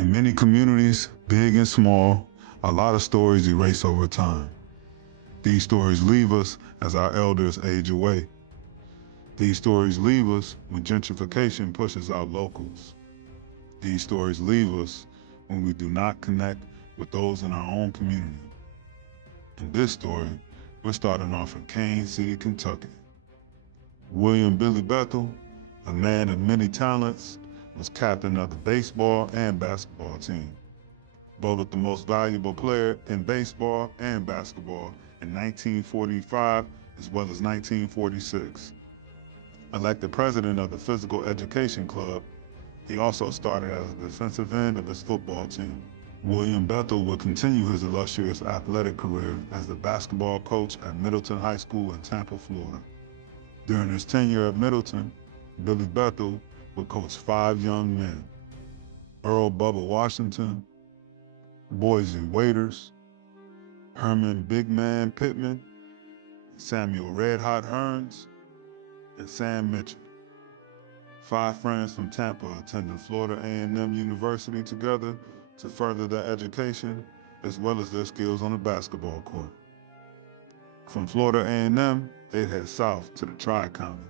In many communities, big and small, a lot of stories erase over time. These stories leave us as our elders age away. These stories leave us when gentrification pushes out locals. These stories leave us when we do not connect with those in our own community. In this story, we're starting off in Kansas City, Kentucky. William Billy Bethl, a man of many talents, was captain of the baseball and basketball team. Voted the most valuable player in baseball and basketball in 1945 as well as 1946. Elected president of the physical education club, he also started as a defensive end of his football team. William Bethl would continue his illustrious athletic career as the basketball coach at Middleton High School in Tampa, Florida. During his tenure at Middleton, Billy Bethl would coach 5 young men: Earl Bubba Washington, Boise Waiters, Herman Big Man Pittman, Samuel Red Hot Hearns, and Sam Mitchell. 5 friends from Tampa attended Florida A&M University together to further their education as well as their skills on the basketball court. From Florida A&M, they'd head south to the Tri-County,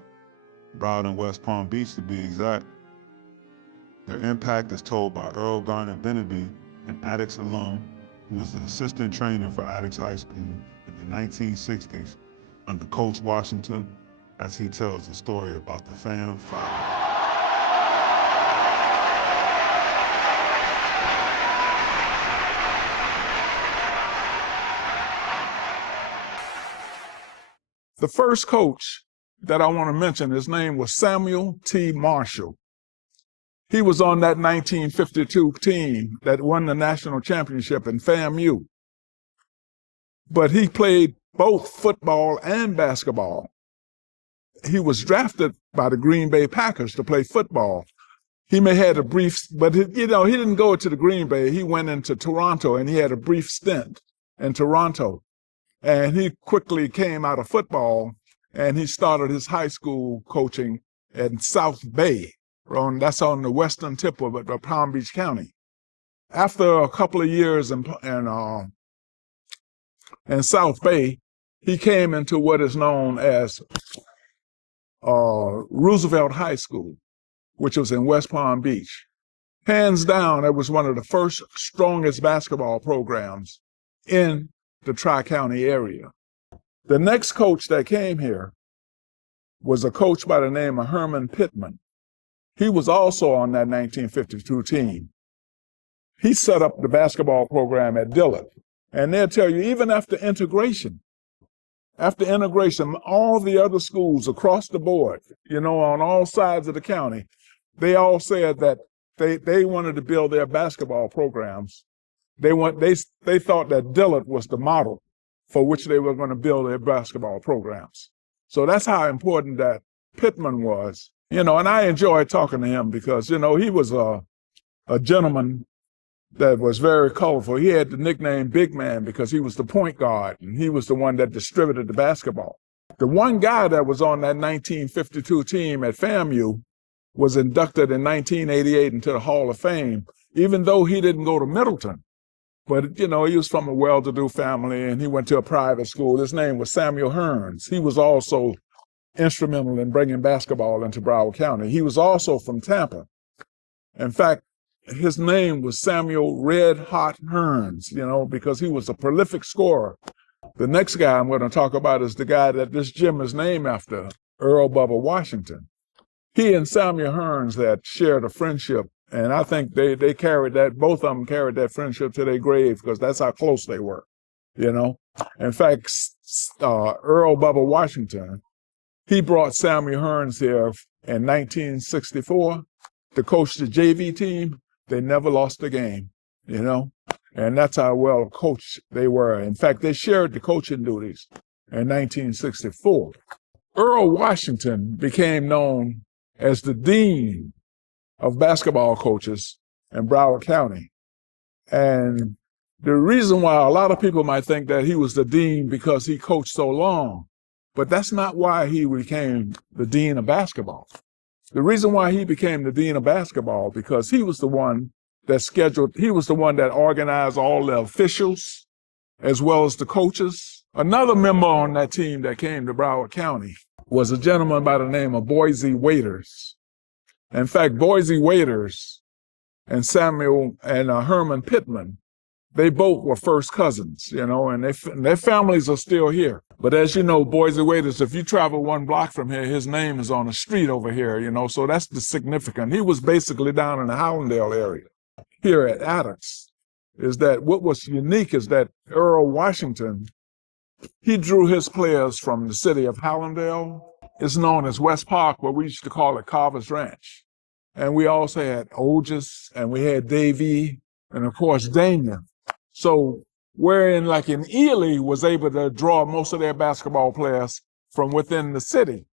Broward and West Palm Beach to be exact. Their impact is told by Earl Garnet Beneby, an Attucks alum who was the assistant trainer for Attucks High School in the 1960s under Coach Washington, as he tells the story about the FAM5. The first coach that I want to mention, his name was Samuel T. Marshall. He was on that 1952 team that won the national championship in FAMU. But he played both football and basketball. He was drafted by the Green Bay Packers to play football. He may have had a brief, but he didn't go to the Green Bay. He went into Toronto and he had a brief stint in Toronto. And he quickly came out of football and he started his high school coaching in South Bay. That's on the western tip of Palm Beach County. After a couple of years in South Bay, he came into what is known as Roosevelt High School, which was in West Palm Beach. Hands down, it was one of the first strongest basketball programs in the Tri-County area. The next coach that came here was a coach by the name of Herman Pittman. He was also on that 1952 team. He set up the basketball program at Dillard. And they'll tell you, even after integration, all the other schools across the board, on all sides of the county, they all said that they wanted to build their basketball programs. They thought that Dillard was the model for which they were going to build their basketball programs. So that's how important that Pittman was. And I enjoyed talking to him because, he was a gentleman that was very colorful. He had the nickname Big Man because he was the point guard, and he was the one that distributed the basketball. The one guy that was on that 1952 team at FAMU was inducted in 1988 into the Hall of Fame, even though he didn't go to Middleton. But, he was from a well-to-do family, and he went to a private school. His name was Samuel Hearns. He was also instrumental in bringing basketball into Broward County. He was also from Tampa. In fact, his name was Samuel Red Hot Hearns, because he was a prolific scorer. The next guy I'm going to talk about is the guy that this gym is named after, Earl Bubba Washington. He and Samuel Hearns had shared a friendship, and I think they carried that, both of them carried that friendship to their grave because that's how close they were, In fact, Earl Bubba Washington, he brought Samuel Hearns here in 1964 to coach the JV team. They never lost a game, and that's how well coached they were. In fact, they shared the coaching duties in 1964. Earl Washington became known as the dean of basketball coaches in Broward County. And the reason why a lot of people might think that he was the dean because he coached so long, but that's not why he became the dean of basketball. The reason why he became the dean of basketball because he was the one that scheduled, he was the one that organized all the officials as well as the coaches. Another member on that team that came to Broward County was a gentleman by the name of Boise Waiters. In fact, Boise Waiters and Samuel and Herman Pittman, they both were first cousins, you know, and their families are still here. But as you know, Boise Waiters, if you travel 1 block from here, his name is on a street over here, you know, so that's the significant. He was basically down in the Hallandale area. Here at H.A.C. is that what was unique is that Earl Washington, he drew his players from the city of Hallandale. It's known as West Park, but we used to call it Carver's Ranch. And we also had Otis, and we had Davy, and of course, Damien. So wherein like in Ely was able to draw most of their basketball players from within the city.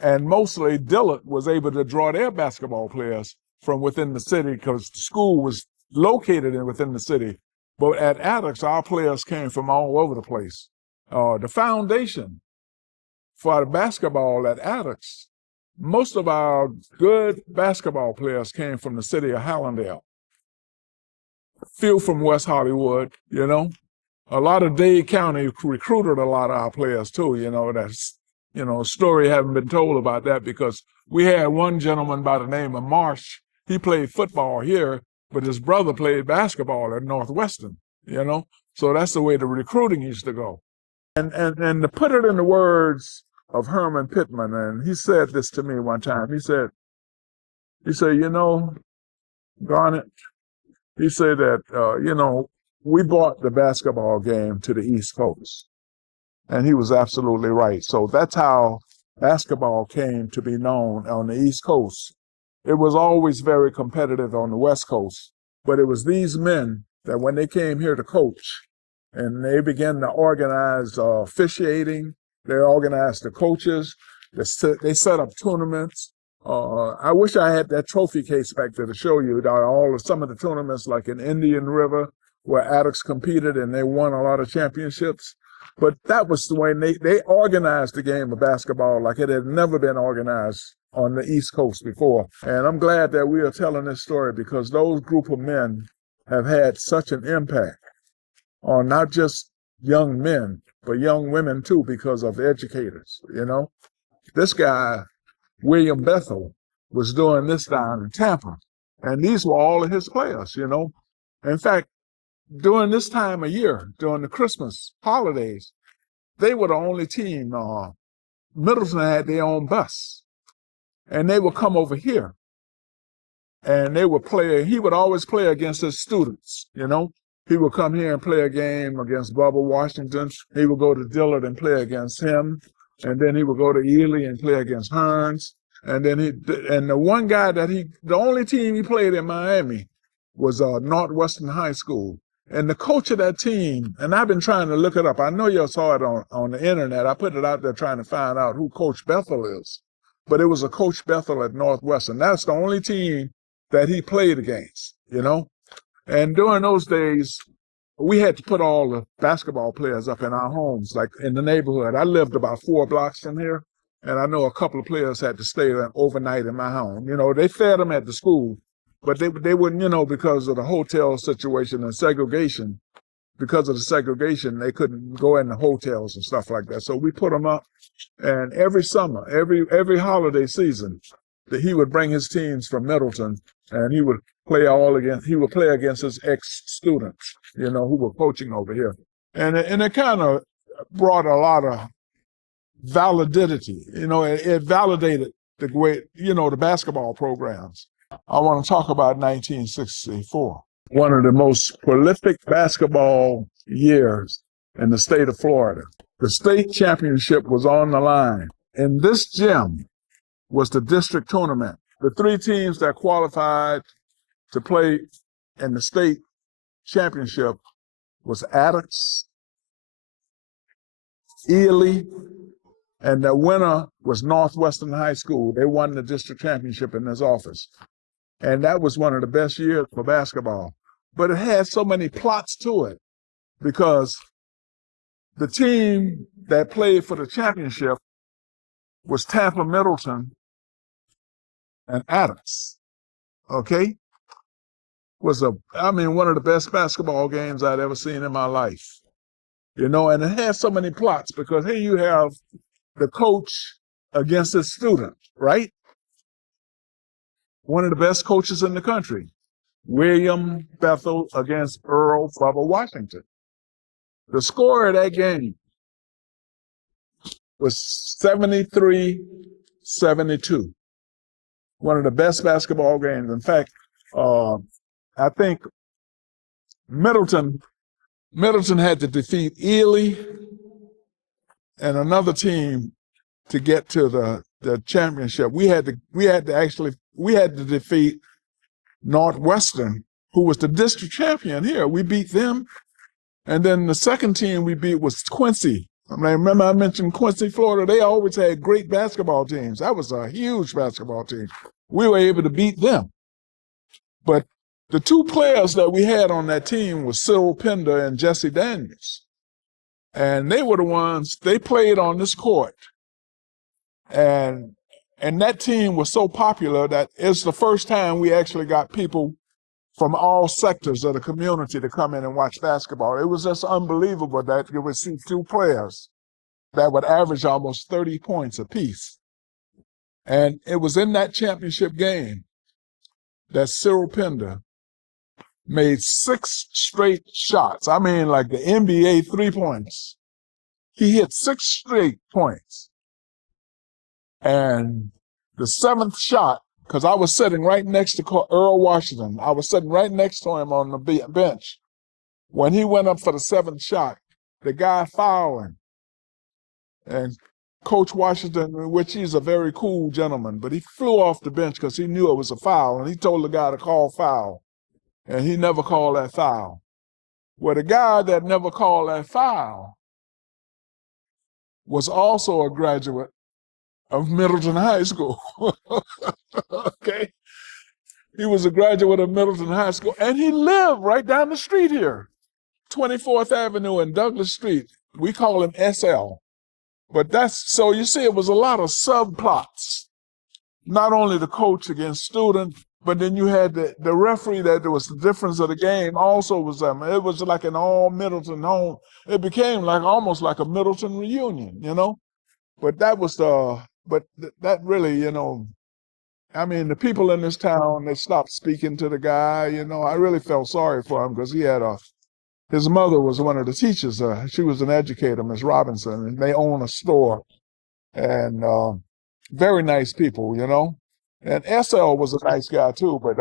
And mostly Dillard was able to draw their basketball players from within the city because the school was located within the city. But at H.A.C., our players came from all over the place. The foundation for the basketball at H.A.C., most of our good basketball players came from the city of Hallandale. Few from West Hollywood, you know. A lot of Dade County recruited a lot of our players too, you know. That's, you know, a story haven't been told about that because we had one gentleman by the name of Marsh. He played football here, but his brother played basketball at Northwestern, you know. So that's the way the recruiting used to go. And to put it in the words of Herman Pittman, and he said this to me one time. He said, you know, Garnet, he said that, you know, we brought the basketball game to the East Coast. And he was absolutely right. So that's how basketball came to be known on the East Coast. It was always very competitive on the West Coast, but it was these men that when they came here to coach and they began to organize officiating, they organized the coaches, they set up tournaments. I wish I had that trophy case back there to show you some of the tournaments like in Indian River where H.A.C. competed and they won a lot of championships. But that was the way they organized the game of basketball like it had never been organized on the East Coast before. And I'm glad that we are telling this story because those group of men have had such an impact on not just young men, but young women too because of educators, you know. This guy, William Bethl, was doing this down in Tampa. And these were all of his players, you know. In fact, during this time of year, during the Christmas holidays, they were the only team. Middleton had their own bus. And they would come over here. And they would play, he would always play against his students, you know. He would come here and play a game against Bubba Washington. He would go to Dillard and play against him. And then he would go to Ely and play against Hearns. And then the one guy the only team he played in Miami was Northwestern High School. And the coach of that team, and I've been trying to look it up. I know you saw it on the internet. I put it out there trying to find out who Coach Bethl is. But it was a Coach Bethl at Northwestern. That's the only team that he played against, you know. And during those days, we had to put all the basketball players up in our homes, like in the neighborhood. I lived about 4 blocks from here, and I know a couple of players had to stay overnight in my home. You know, they fed them at the school, but they wouldn't, you know, because of the hotel situation and segregation. Because of the segregation, they couldn't go in the hotels and stuff like that. So we put them up, and every summer, every holiday season, that he would bring his teams from Middleton, and he would play against his ex-students, you know, who were coaching over here. And it kind of brought a lot of validity, you know, it validated the way, you know, the basketball programs. I want to talk about 1964, one of the most prolific basketball years in the state of Florida. The state championship was on the line. In this gym was the district tournament. The 3 teams that qualified to play in the state championship was H.A.C., Ely, and the winner was Northwestern High School. They won the district championship in this office. And that was one of the best years for basketball. But it had so many plots to it because the team that played for the championship was Tampa Middleton and H.A.C., okay? was one of the best basketball games I'd ever seen in my life. You know, and it had so many plots because here you have the coach against his student, right? One of the best coaches in the country, William Bethl against Earl Bubba Washington. The score of that game was 73-72. One of the best basketball games. In fact, I think Middleton had to defeat Ely and another team to get to the championship. We had to defeat Northwestern, who was the district champion here. We beat them. And then the second team we beat was Quincy. I mean, remember I mentioned Quincy, Florida. They always had great basketball teams. That was a huge basketball team. We were able to beat them. But the two players that we had on that team was Cyril Pender and Jesse Daniels. And they were the ones, they played on this court. And that team was so popular that it's the first time we actually got people from all sectors of the community to come in and watch basketball. It was just unbelievable that you would see two players that would average almost 30 points apiece. And it was in that championship game that Cyril Pender made 6 straight shots. I mean, like the NBA 3-pointers. He hit 6 straight points. And the 7th shot, because I was sitting right next to Earl Washington. I was sitting right next to him on the bench. When he went up for the 7th shot, the guy fouled him. And Coach Washington, which he's a very cool gentleman, but he flew off the bench because he knew it was a foul, and he told the guy to call foul. And he never called that foul. Well, the guy that never called that foul was also a graduate of Middleton High School. Okay? He was a graduate of Middleton High School, and he lived right down the street here, 24th Avenue and Douglas Street. We call him SL. But so you see, it was a lot of subplots. Not only the coach against student, but then you had the referee that there was the difference of the game also was it was like an all Middleton home. It became like almost like a Middleton reunion, you know? But that was that really, you know, I mean, the people in this town, they stopped speaking to the guy, you know. I really felt sorry for him because he had his mother was one of the teachers. She was an educator, Miss Robinson, and they own a store. And very nice people, you know. And SL was a nice guy too, but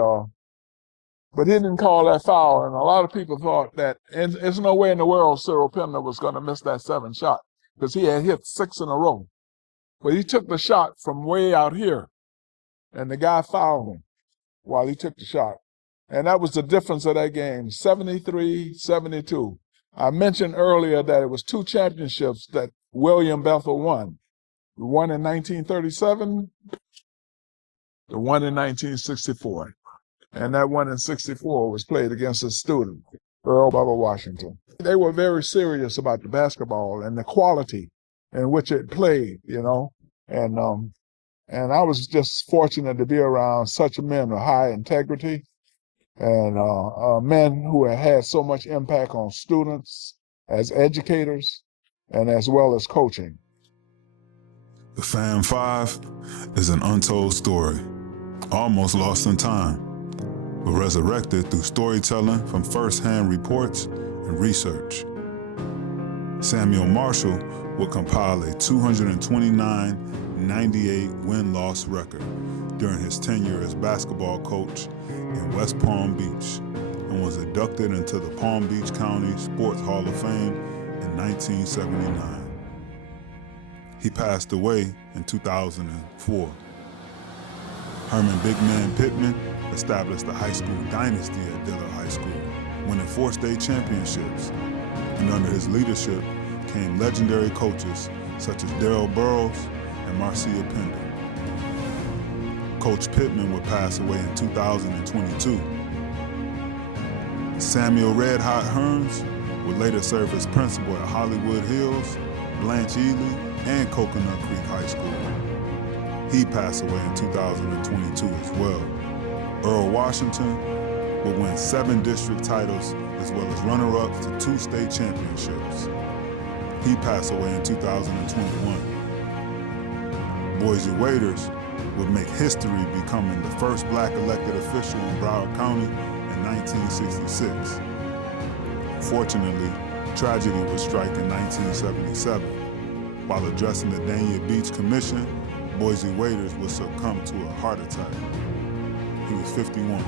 he didn't call that foul. And a lot of people thought that, and there's no way in the world Cyril Pender was going to miss that 7th shot because he had hit 6 in a row. But he took the shot from way out here, and the guy fouled him while he took the shot. And that was the difference of that game, 73-72. I mentioned earlier that it was 2 championships that William Bethl won. The one in 1937, the one in 1964. And that one in 64 was played against a student, Earl Bubba Washington. They were very serious about the basketball and the quality in which it played, you know. And I was just fortunate to be around such men of high integrity and men who had so much impact on students as educators and as well as coaching. The FAM5 is an untold story, almost lost in time, but resurrected through storytelling from first-hand reports and research. Samuel Marshall would compile a 229-98 win-loss record during his tenure as basketball coach in West Palm Beach and was inducted into the Palm Beach County Sports Hall of Fame in 1979. He passed away in 2004. Herman Big Man Pittman established the high school dynasty at Dillard High School, winning 4 state championships, and under his leadership came legendary coaches such as Darrell Burroughs and Marcia Pender. Coach Pittman would pass away in 2022. Samuel Red Hot Hearns would later serve as principal at Hollywood Hills, Blanche Ely, and Coconut Creek High School. He passed away in 2022 as well. Earl Washington would win 7 district titles as well as runner-ups to 2 state championships. He passed away in 2021. Boise Waiters would make history becoming the first black elected official in Broward County in 1966. Fortunately, tragedy would strike in 1977. While addressing the Dania Beach Commission, Boise Waiters would succumb to a heart attack. He was 51.